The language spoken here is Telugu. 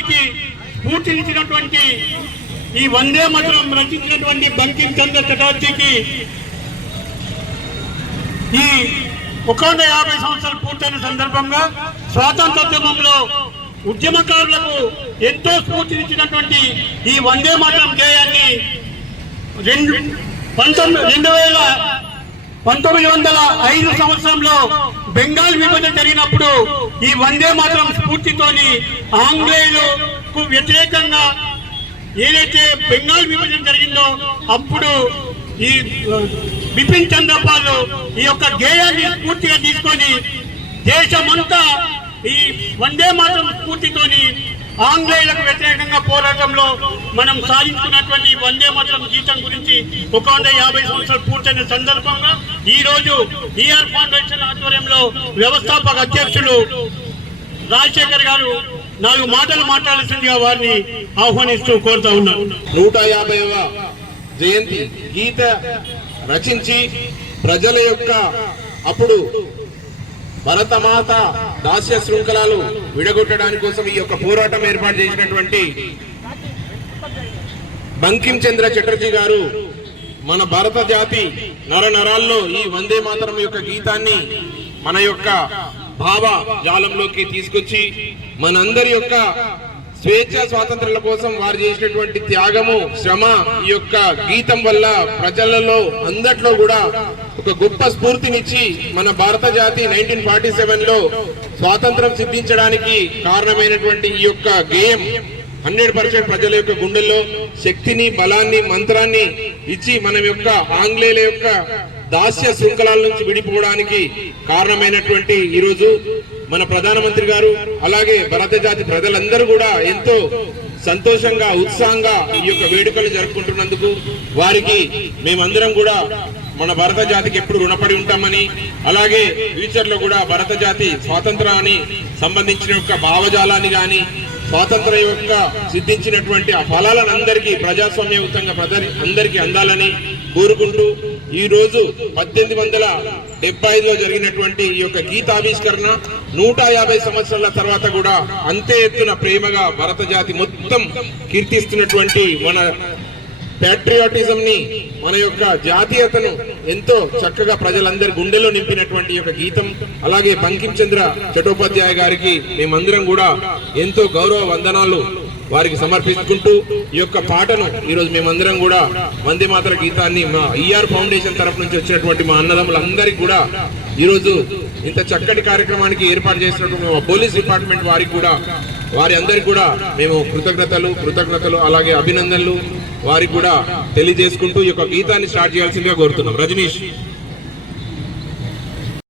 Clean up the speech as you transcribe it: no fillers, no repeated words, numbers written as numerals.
మందికి స్ఫూర్తినిచ్చినటువంటి ఈ వందే మాతరం రచించినటువంటి బంకిం చంద్ర చటర్జీకి ఈ 150 సంవత్సరాలు పూర్తయిన సందర్భంగా స్వాతంత్రోద్యమంలో ఉద్యమకారులకు ఎంతో స్ఫూర్తినిచ్చినటువంటి ఈ వందే మాతరం గేయాన్ని 1905 సంవత్సరంలో బెంగాల్ విభజన జరిగినప్పుడు ఈ వందే మాతరం స్ఫూర్తితోని ఆంగ్లేయులకు వ్యతిరేకంగా ఏదైతే బెంగాల్ విభజన జరిగిందో అప్పుడు ఈ బిపిన్ చంద్రపాల్ ఈ యొక్క గేయాన్ని స్ఫూర్తిగా తీసుకొని దేశమంతా ఈ వందే మాతరం స్ఫూర్తితోని ఆంగ్లేయులకు వ్యతిరేకంగా పోరాటంలో మనం సాధించుకున్నటువంటి వందే మాతరం గీతం గురించి 150 సంవత్సరాలు పూర్తయిన సందర్భంగా ఈ రోజు ఈఆర్ ఫౌండేషన్ ఆధ్వర్యంలో వ్యవస్థాపక అధ్యక్షులు రాజశేఖర్ గారు 4 మాటలు మాట్లాడాల్సిందిగా వారిని ఆహ్వానిస్తూ కోరుతా ఉన్నారు. 150వ జయంతి గీత రచించి ప్రజల యొక్క అప్పుడు భరతమాత దాస్య శృంఖలాలు విడగొట్టడానికి కోసం ఈ యొక్క పోరాటం ఏర్పాటు చేసినటువంటి బంకిం చంద్ర చటర్జీ గారు మన భారత జాతి నరనరాల్లో ఈ వందే మాతరం యొక్క గీతాన్ని మన యొక్క భావ జాలంలోకి తీసుకొచ్చి మనందరి యొక్క స్వేచ్ఛ స్వాతంత్రాల కోసం వారు చేసినటువంటి త్యాగము శ్రమ ఈ యొక్క గీతం వల్ల ప్రజలలో అందట్లో కూడా ఒక గొప్ప స్ఫూర్తినిచ్చి మన భారత జాతి 1947లో స్వాతంత్రం సిద్ధించడానికి కారణమైనటువంటి ఈ యొక్క గేయం 100% ప్రజల యొక్క గుండెల్లో శక్తిని బలాన్ని మంత్రాన్ని ఇచ్చి మన యొక్క ఆంగ్లేయుల యొక్క దాస్య శృంఖలాల నుంచి విడిపోవడానికి కారణమైనటువంటి ఈరోజు మన ప్రధానమంత్రి గారు అలాగే భారత జాతి ప్రజలందరూ కూడా ఎంతో సంతోషంగా ఉత్సాహంగా ఈ యొక్క వేడుకలు జరుపుకుంటున్నందుకు వారికి మేమందరం కూడా మన భారత జాతికి ఎప్పుడు రుణపడి ఉంటామని అలాగే ఫ్యూచర్ లో కూడా భారత జాతి స్వాతంత్రాన్ని సంబంధించిన యొక్క భావజాలాన్ని గాని స్వాతంత్రం యొక్క సిద్ధించినటువంటి ఆ ఫలాలను అందరికీ ప్రజాస్వామ్యయుతంగా అందరికీ అందాలని కోరుకుంటూ ఈ రోజు 1875లో జరిగినటువంటి ఈ యొక్క గీతావిష్కరణ 150 సంవత్సరాల తర్వాత కూడా అంతే ఎత్తున ప్రేమగా భారత జాతి మొత్తం కీర్తిస్తున్నటువంటి మన ప్యాట్రియాటిజం ని మన యొక్క జాతీయతను ఎంతో చక్కగా ప్రజలందరి గుండెలో నింపినటువంటి యొక్క గీతం అలాగే బంకిం చంద్ర చటోపాధ్యాయ గారికి మేమందరం కూడా ఎంతో గౌరవ వందనాలు వారికి సమర్పించుకుంటూ ఈ యొక్క పాటను ఈరోజు మేమందరం కూడా వందే మాతర గీతాన్ని మా ఈఆర్ ఫౌండేషన్ తరఫు నుంచి వచ్చినటువంటి మా అన్నదమ్ములందరికీ కూడా ఈరోజు ఇంత చక్కటి కార్యక్రమానికి ఏర్పాటు చేసినటువంటి మా పోలీస్ డిపార్ట్మెంట్ వారికి కూడా వారి అందరికి కూడా మేము కృతజ్ఞతలు అలాగే అభినందనలు వారికి కూడా తెలియజేసుకుంటూ ఈ యొక్క గీతాన్ని స్టార్ట్ చేయాల్సిందిగా కోరుతున్నాం. రజనీష్.